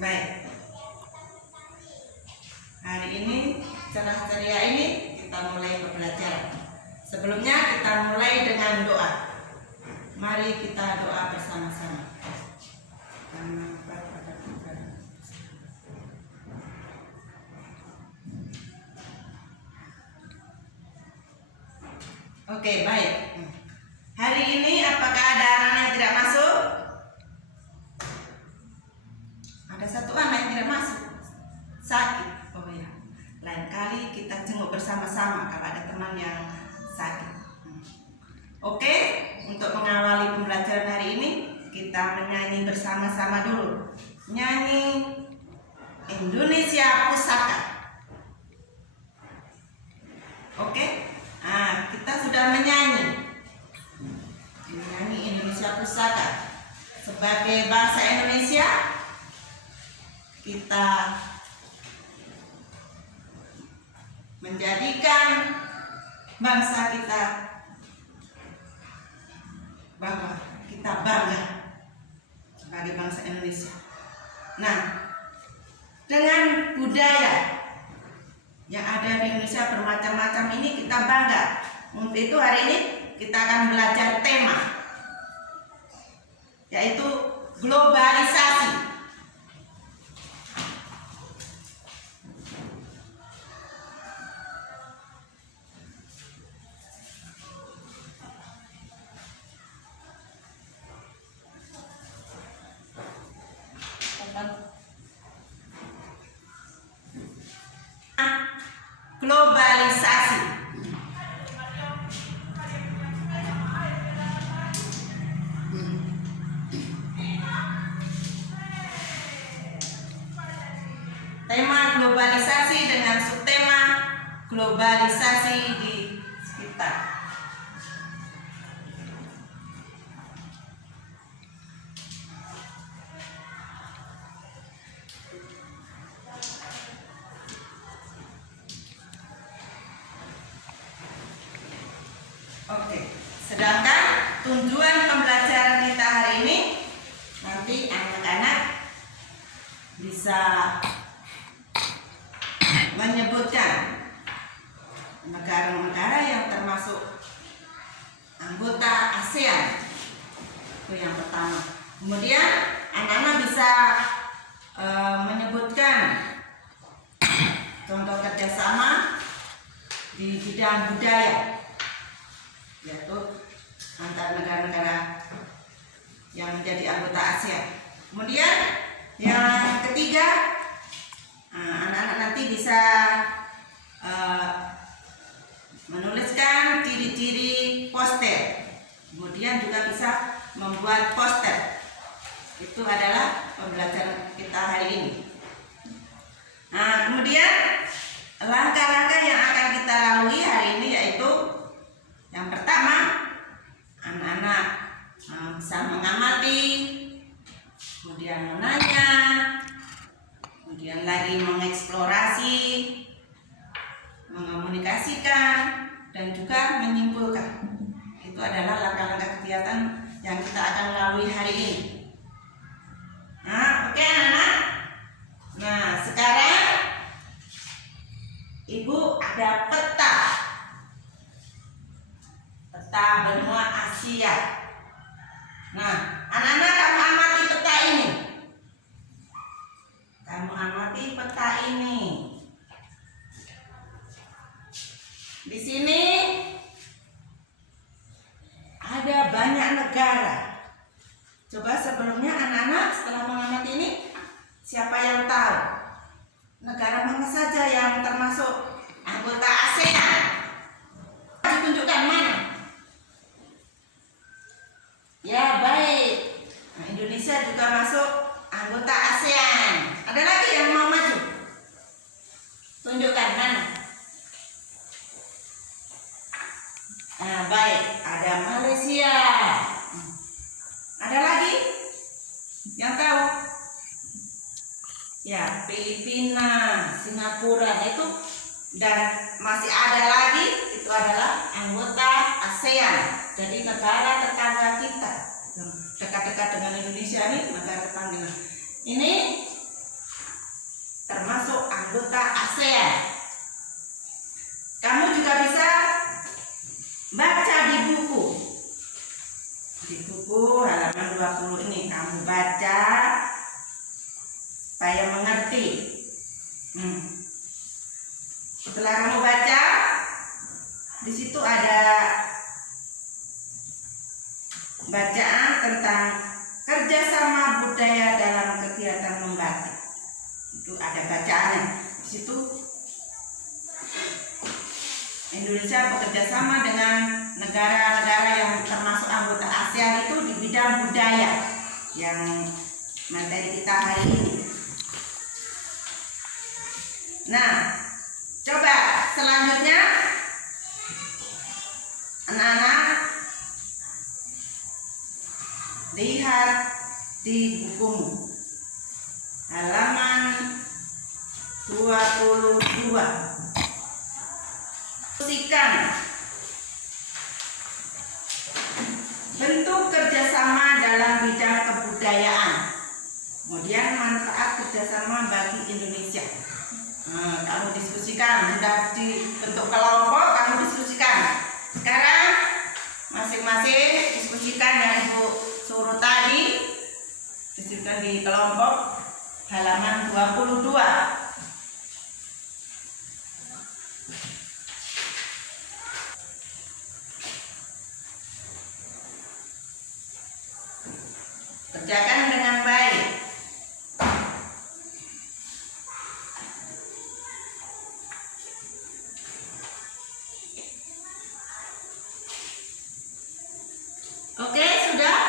Baik. Hari ini cerah ceria ini kita mulai pembelajaran. Sebelumnya kita mulai dengan doa. Mari kita doa bersama-sama. Oke, baik. Hari ini apakah ada anak yang tidak masuk? Ada satu anak yang tidak masuk. Sakit. Oh ya. Lain kali kita jenguk bersama-sama kalau ada teman yang sakit. Oke, untuk mengawali pembelajaran hari ini kita menyanyi bersama-sama dulu. Nyanyi Indonesia Pusaka. Oke? Nah, kita sudah menyanyi Indonesia Pusaka. Sebagai bangsa Indonesia, kita menjadikan bangsa kita bahwa kita bangga sebagai bangsa Indonesia. Nah, dengan budaya yang ada di Indonesia bermacam-macam ini kita bangga. Untuk itu hari ini kita akan belajar tema, yaitu globalisasi. Globalisasi. Tema globalisasi dengan subtema globalisasi di sekitar. Oke, sedangkan tujuan pembelajaran kita hari ini nanti anak-anak bisa menyebutkan negara-negara yang termasuk anggota ASEAN. Itu yang pertama. Kemudian anak-anak bisa menyebutkan contoh kerjasama di bidang budaya, yaitu antara negara-negara yang menjadi anggota ASEAN. Kemudian yang ketiga, anak-anak nanti bisa menuliskan ciri-ciri poster. Kemudian juga bisa membuat poster. Itu adalah pembelajaran kita hari ini. Nah, kemudian langkah-langkah yang akan kita lalui hari ini yaitu yang pertama, anak-anak bisa mengamati, kemudian menanya, kemudian lagi mengeksplorasi, mengomunikasikan, dan juga menyimpulkan. Itu adalah langkah-langkah kegiatan yang kita akan lalui hari ini. Nah, oke anak-anak. Nah, sekarang Ibu ada peta benua Asia. Nah, anak-anak kamu amati peta ini. Kamu amati peta ini. Di sini ada banyak negara. Coba sebelumnya anak-anak setelah mengamati ini, siapa yang tahu negara mana saja yang termasuk anggota ASEAN? Ditunjukkan mana? Ya, baik. Nah, Indonesia juga masuk anggota ASEAN. Ada lagi yang mau maju? Tunjukkan mana? Nah, baik. Ada Malaysia. Ada lagi yang tahu? Ya, Filipina, Singapura itu, dan masih ada lagi, itu adalah anggota ASEAN. Jadi negara tetangga kita, dekat-dekat dengan Indonesia nih, negara tetangga. Ini ASEAN. Kamu juga bisa baca di buku. Di buku halaman 20 ini kamu baca supaya mengerti. Setelah kamu baca, di situ ada bacaan tentang kerjasama budaya dalam kegiatan membatik. Itu ada bacaannya. Di situ Indonesia bekerjasama dengan negara-negara yang termasuk anggota ASEAN itu di bidang budaya, yang materi kita hari ini. Nah, coba selanjutnya anak-anak lihat di bukumu halaman 22. Diskusikan bentuk kerjasama dalam bidang kebudayaan, kemudian manfaat kerjasama bagi Indonesia. Kamu diskusikan, sudah dibentuk kelompok, kamu diskusikan. Sekarang masing-masing diskusikan yang Ibu suruh tadi, diskusikan di kelompok halaman 22. Kerjakan dengan baik. Oke, sudah?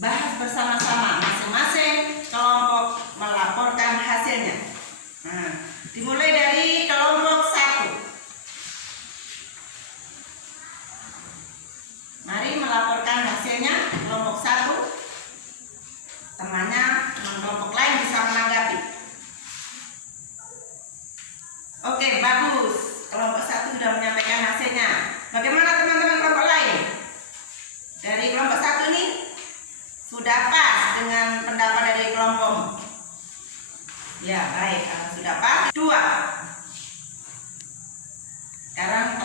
Bahas bersama-sama, masing-masing kelompok melaporkan hasilnya. Dimulai dari kelompok 1. Mari melaporkan hasilnya. Kelompok 1, temannya kelompok lain bisa menanggapi. Oke, bagus. Kelompok 1 sudah menyampaikan hasilnya. Bagaimana teman-teman kelompok lain? Dari kelompok 1 ini sudah pas dengan pendapat dari kelompokmu? Ya, baik. Kalau sudah pas, 2. Sekarang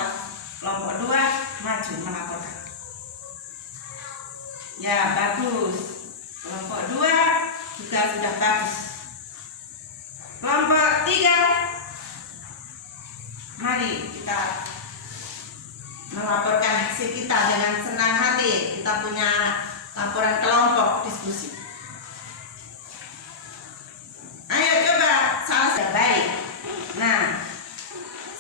kelompok 2 maju melaporkan. Ya, bagus. Kelompok 2 juga sudah bagus. Kelompok 3, mari kita melaporkan hasil kita dengan senang hati. Kita punya laporan kelompok diskusi. Ayo coba, salah sudah baik. Nah,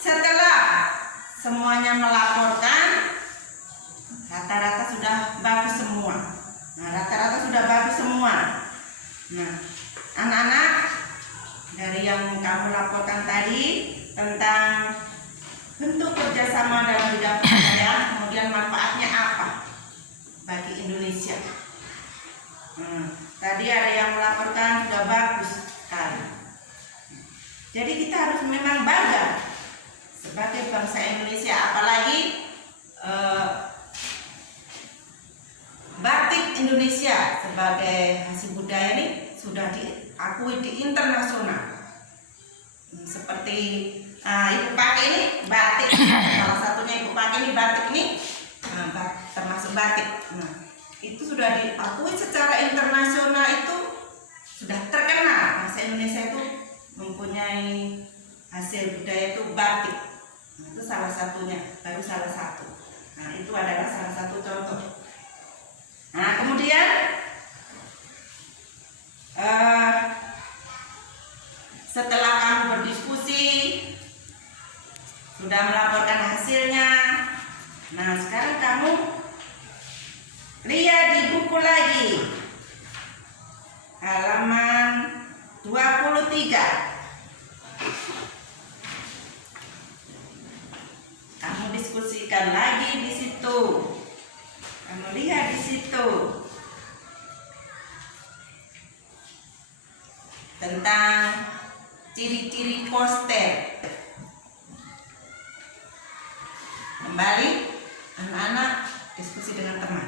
setelah semuanya melaporkan, rata-rata sudah bagus semua. Nah, anak-anak, dari yang kamu laporkan tadi tentang bentuk kerjasama dalam bidang kebudayaan, kemudian manfaatnya apa bagi Indonesia. Tadi ada yang melaporkan sudah bagus sekali. Jadi kita harus memang bangga sebagai bangsa Indonesia, apalagi batik Indonesia sebagai hasil budaya ini sudah diakui di internasional. Seperti Ibu pakai ini batik, salah satunya Ibu pakai ini batik ini, termasuk batik. Itu sudah diakui secara internasional, itu sudah terkenal. Bangsa Indonesia itu mempunyai hasil budaya itu batik. Itu salah satunya, baru salah satu. Itu adalah salah satu contoh. Kemudian setelah kamu berdiskusi, sudah melaporkan hasilnya, nah sekarang kamu lihat di buku lagi halaman 23. Kamu diskusikan lagi di situ. Kamu lihat di situ tentang ciri-ciri poster. Kembali, anak-anak diskusi dengan teman.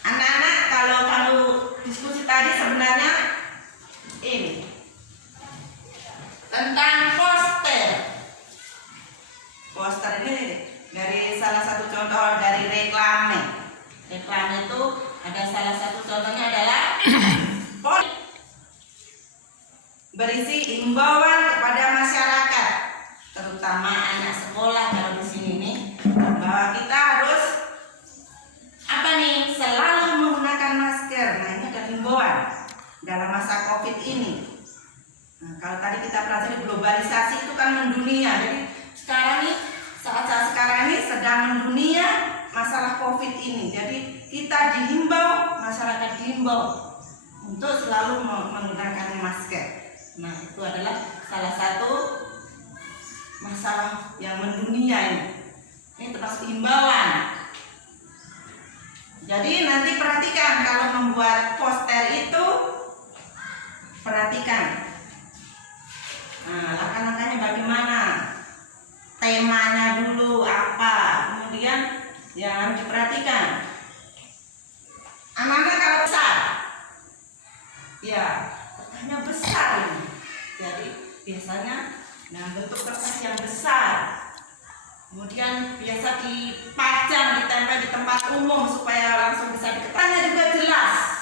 Anak-anak, kalau kamu diskusi tadi sebenarnya itu ada salah satu contohnya adalah berisi himbauan kepada masyarakat, terutama anak sekolah. Kalau di sini nih, bahwa kita harus selalu menggunakan masker. Nah, ini ada himbauan dalam masa COVID ini. Nah, kalau tadi kita pelajari globalisasi itu kan mendunia. Jadi sekarang nih, saat sekarang ini sedang mendunia masalah COVID ini. Jadi kita dihimbau, masyarakat dihimbau untuk selalu menggunakan masker. Nah, itu adalah salah satu masalah yang mendunia ini. Ini termasuk himbauan. Jadi nanti perhatikan kalau membuat poster itu, perhatikan. Nah, langkah-langkahnya bagaimana? Temanya dulu apa? Kemudian yang harus diperhatikan. Anak-anak kalau besar, ya kertasnya besar ini. Jadi biasanya bentuk kertas yang besar. Kemudian biasa dipajang, ditempel di tempat umum supaya langsung bisa diketahui. Juga jelas.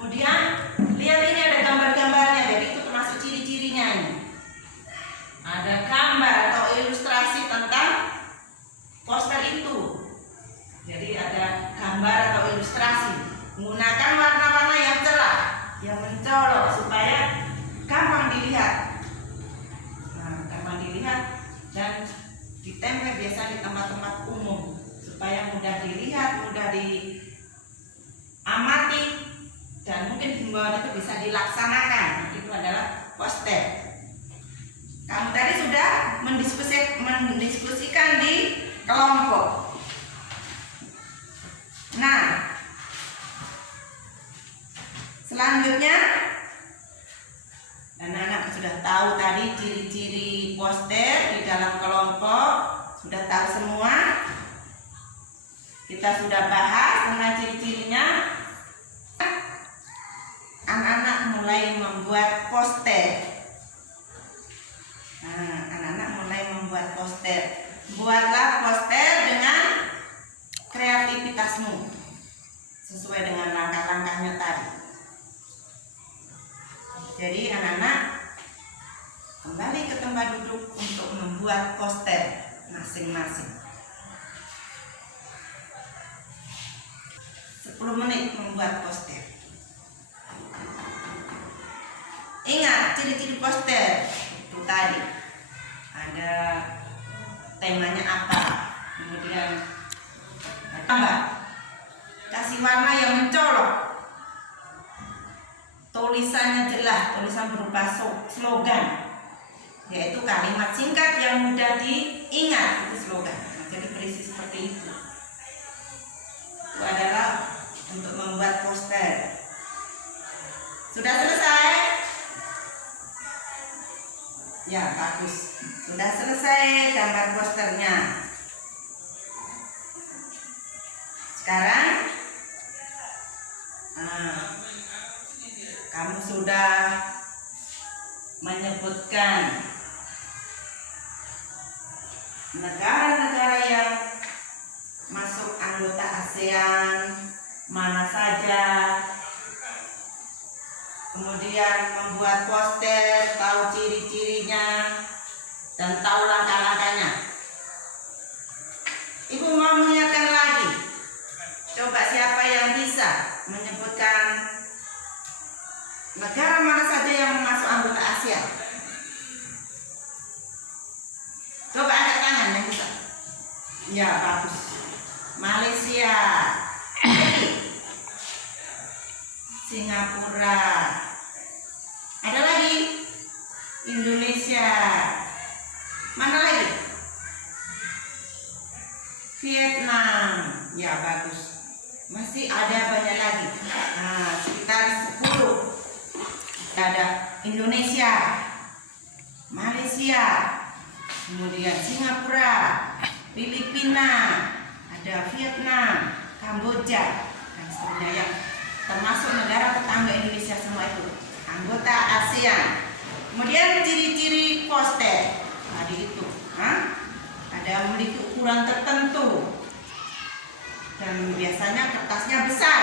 Kemudian lihat ini ada gambar-gambarnya. Jadi itu termasuk ciri-cirinya ini. Ada gambar atau ilustrasi tentang poster itu. Jadi ada gambar atau ilustrasi. Menggunakan warna-warna yang cerah, yang mencolok supaya gampang dilihat. Nah, gampang dilihat dan ditempel biasa di tempat-tempat umum supaya mudah dilihat, mudah diamati, dan mungkin himbauan itu bisa dilaksanakan. Itu adalah poster. Kamu tadi sudah mendiskusikan di kelompok. Nah, selanjutnya anak-anak sudah tahu tadi ciri-ciri poster di dalam kelompok, sudah tahu semua. Kita sudah bahas tentang ciri-cirinya. Anak-anak mulai membuat poster. Nah, anak-anak mulai membuat poster. Buatlah poster dengan kreativitasmu sesuai dengan langkah-langkahnya tadi. Jadi anak-anak kembali ke tempat duduk untuk membuat poster masing-masing. 10 menit membuat poster. Ingat ciri-ciri poster itu tadi. Ada temanya apa, kemudian tambah, kasih warna yang mencolok, tulisannya jelas, tulisan berupa slogan, yaitu kalimat singkat yang mudah diingat, itu slogan. Nah, jadi berisi seperti itu. Itu adalah untuk membuat poster. Sudah selesai? Ya, bagus. Sudah selesai gambar posternya. Sekarang kamu sudah menyebutkan negara-negara yang masuk anggota ASEAN mana saja. Kemudian membuat poster, tahu ciri-cirinya dan tahu langkah-langkahnya. Ibu mau mengingatkan lagi. Coba siapa yang bisa menyebutkan negara mana saja yang masuk anggota ASEAN? Coba angkat tangan yang bisa. Ya, bagus. Malaysia, Singapura, ada lagi Indonesia, mana lagi? Vietnam, ya bagus. Masih ada banyak lagi. Nah, sekitar 10. Ada Indonesia, Malaysia, kemudian Singapura, Filipina, ada Vietnam, Kamboja, dan seterusnya, yang termasuk negara tetangga Indonesia semua itu anggota ASEAN. Kemudian ciri-ciri poster tadi itu ada memiliki ukuran tertentu. dan biasanya kertasnya besar.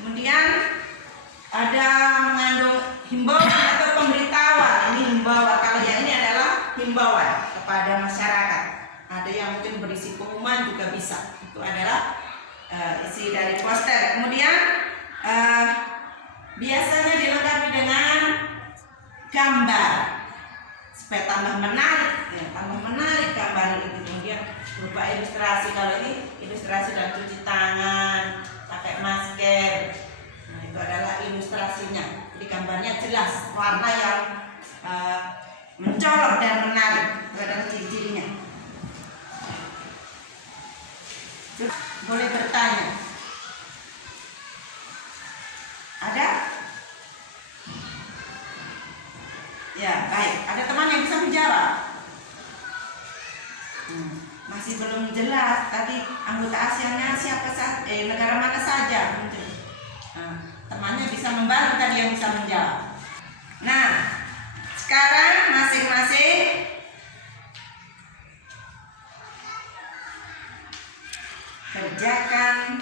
Kemudian ada mengandung himbauan atau pemberitahuan. Ini himbauan, kalau yang ini adalah himbauan kepada masyarakat. Ada yang mungkin berisi pengumuman juga bisa. Itu adalah isi dari poster. Kemudian biasanya dilengkapi dengan gambar supaya tambah menarik, ya, tambah menarik gambar itu. Kemudian berupa ilustrasi. Kalau ini ilustrasi dan cuci tangan, pakai masker. Nah, itu adalah ilustrasinya. Jadi gambarnya jelas, warna yang mencolok dan menarik. Itu adalah ciri-cirinya. Boleh bertanya. Ada? Ya, baik. Ada teman yang bisa menjawab? Masih belum jelas. Tadi anggota ASEAN-nya siapa negara mana saja? Temannya bisa membantu tadi yang bisa menjawab. Nah, sekarang masing-masing kerjakan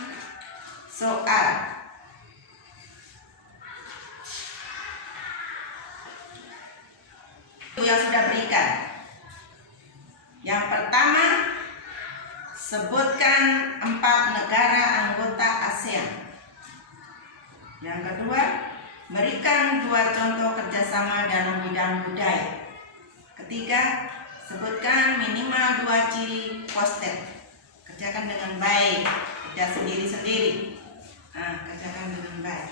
soal. Yang sudah berikan. Yang pertama, sebutkan 4 negara anggota ASEAN. Yang kedua, berikan 2 contoh kerjasama dalam bidang budaya. Ketiga, sebutkan minimal 2 ciri poster. Kerjakan dengan baik, kerja sendiri-sendiri. Kerjakan dengan baik.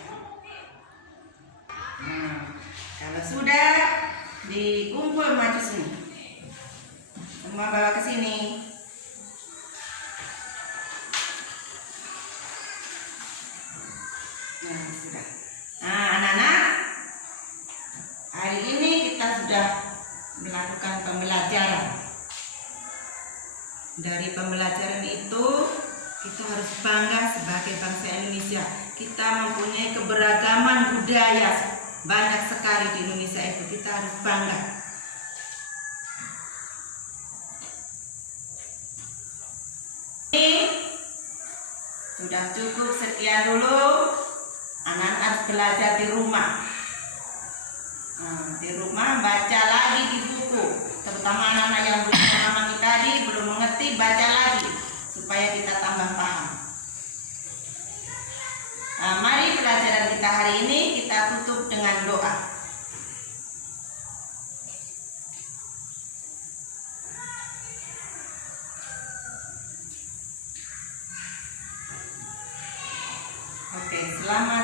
Kalau sudah, dikumpul maju sini. Semua bawa ke sini. Nah, sudah. Nah, anak-anak, hari ini kita sudah melakukan pembelajaran. Dari pembelajaran itu, kita harus bangga sebagai bangsa Indonesia. Kita mempunyai keberagaman budaya banyak sekali di Indonesia itu. Kita harus bangga. Ini sudah cukup, sekian dulu. Anak-anak harus belajar di rumah. Di rumah baca lagi di buku. Terutama anak-anak yang belum memahami tadi, belum mengerti, baca lagi supaya kita tambah paham. Mari pelajaran kita hari ini kita tutup dengan doa. Oke, selamat